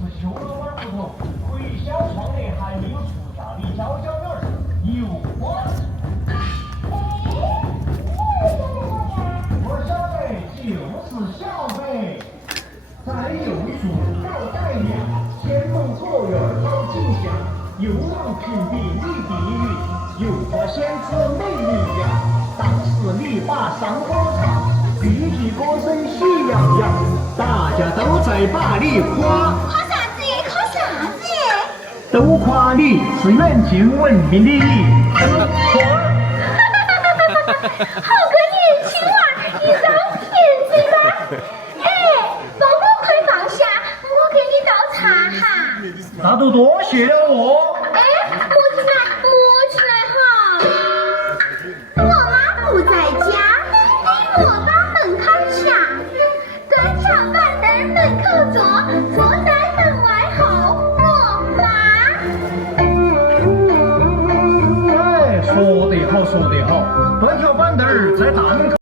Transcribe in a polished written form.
是修了碗不同，回小窗内还没有树下的小鸟儿有花。我晓得就是小北，在右树搞改良，前门左院搞景象，右廊屏蔽你地域，又花仙子美丽呀。当时你把上火唱，句句歌声喜洋洋，大家都在把你夸。夸啥子？夸啥子？都夸你是远近闻名的花儿。好个年轻娃，你张骗子吧！哎，帮我快放下，我给你倒茶哈。那就多谢了哦。哎，摸起来，摸起来哈。我妈不在家，你莫到门口瞧，端着板凳门口坐，坐在门外候我妈。哎，说得好，说得好，端条板凳儿在大门口。